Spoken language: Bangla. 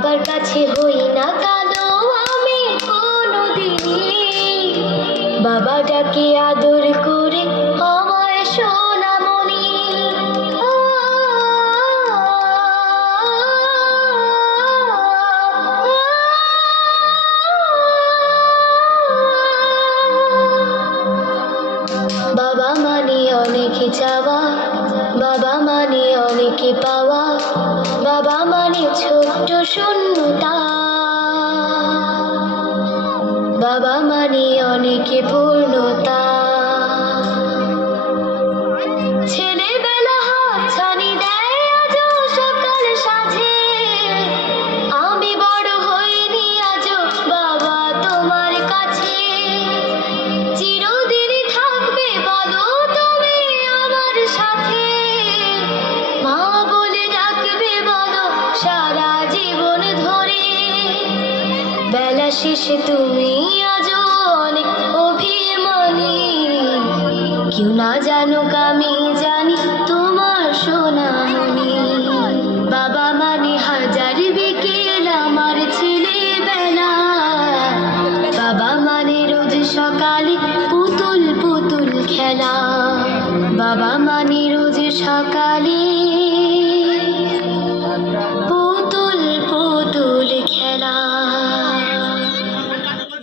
বাবার কাছে হই না কাঁদো আমি কোনোদিনই, বাবা ডাকে আদর করে আমায় সোনামণি। বাবা মানে অনেক চাওয়া, বাবা মানে অনেক পাওয়া, বাবা মানে ছোট্ট শূন্যতা, বাবা মানে অনেক পূর্ণতা। ছেলেবেলা হাতছানি দেয় আজও সকাল সাঁঝে, আমি বড় হইনি আজও বাবা তোমার কাছে। চিরদিনই থাকবে বলো তুমি আমার সাথে, মা বলে ডাকবে বলো সারা জীবন ধরে। বেলা শেষে তুমি আজও অনেক অভিমানী, কেউ না জানুক আমি জানি তোমার সোনামণি। বাবা মানে হাজার বিকেল আমার ছেলেবেলা, বাবা মানে রোজ সকালে পুতুল পুতুল খেলা, বাবা মানে রোজ সকালে